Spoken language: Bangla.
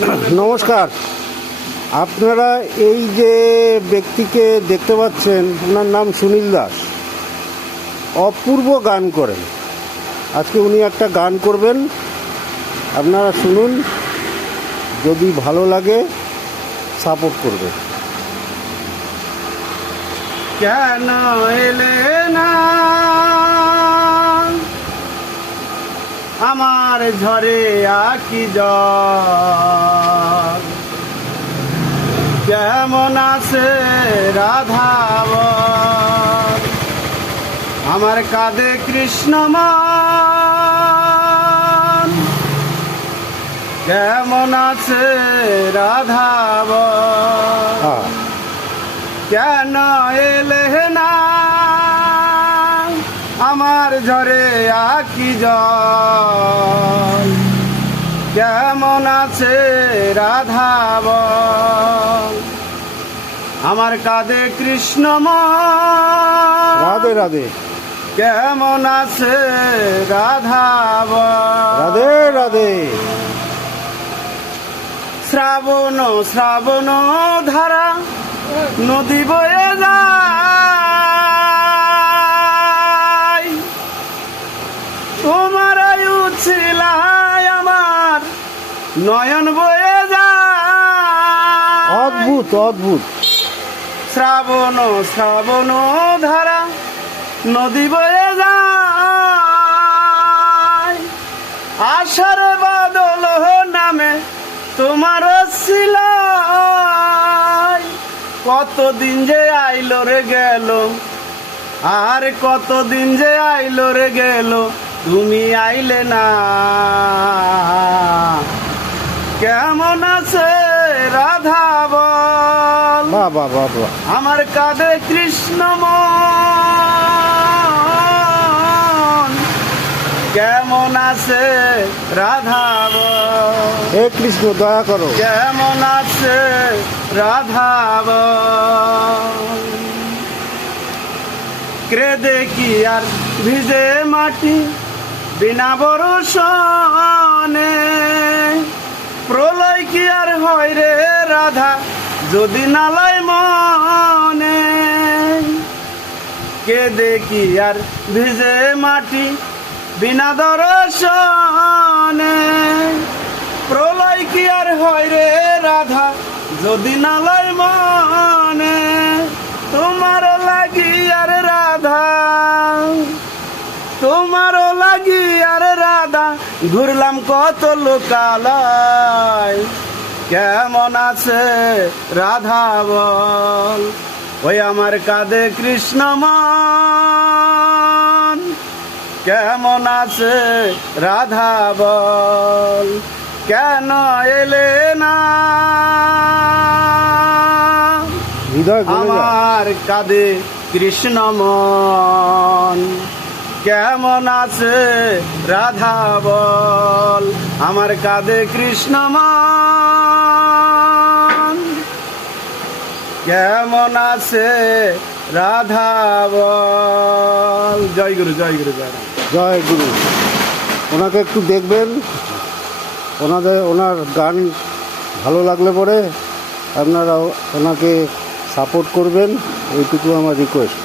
নমস্কার। আপনারা এই যে ব্যক্তিকে দেখতে পাচ্ছেন, ওনার নাম সুনীল দাস। অপূর্ব গান করেন। আজকে উনি একটা গান করবেন, আপনারা শুনুন। যদি ভালো লাগে সাপোর্ট করবে। কেন এলে না আমার ঝরে আকি জল, কেমন আছে রাধাব আমার কাঁদে কৃষ্ণমন, কেমন আছে রাধাব কেন এলে না আমার ঝরে আকি জল, কেমন আছে রাধাব আমার কাঁদে কৃষ্ণমন। রাধে রাধে। কেমন আছে রাধাব রাধে রাধে। শ্রাবণ শ্রাবণ ধারা নদী বয়ে যায়, তোমার উছিলায় আমার নয়ন বয়ে যায়। অদ্ভুত অদ্ভুত। শ্রাবণ শ্রাবণ ধারা নদী বয়ে যায়, আষাঢ় বাদল নামে তোমার ছিল, কতদিন যে আইলো রে গেল, আর কতদিন যে আইলো রে গেল, তুমি আইলে না। কেমন আছে রাধা বল, বাবা বাবা আমার কাঁধে কৃষ্ণমন, কেমন আছে রাধা বল, হে কৃষ্ণ দয়া করো। কেমন আছে রাধা বল। ক্রেদে কি আর ভিজে মাটি বিনা বরষণে, প্রলয় কি আর হয় রে রাধা যদি নালয় মনে। কেদে কি আর ভিজে মাটি বিনা দর্শনে, প্রলয় কি আর হয় রে রাধা যদি নালয় মনে। তোমার লাগি আর রাধা, তোমার লাগি আর রাধা ঘুরলাম কত লোকালয়, কেমন আছে রাধা বল, ওই আমার কাঁধে কৃষ্ণমন, কেমন আছে রাধা বল, কেন এলে না আমার কাঁধে কৃষ্ণমন, কেমন আছে রাধা বল, আমার কাঁধে কৃষ্ণমন, কেমন আছে রাধা বল। জয় গুরু জয় গুরু জয় রাম। জয় গুরু। ওনাকে একটু দেখবেন, ওনার গান ভালো লাগলে পরে আপনারা ওনাকে সাপোর্ট করবেন, এইটুকু আমার রিকোয়েস্ট।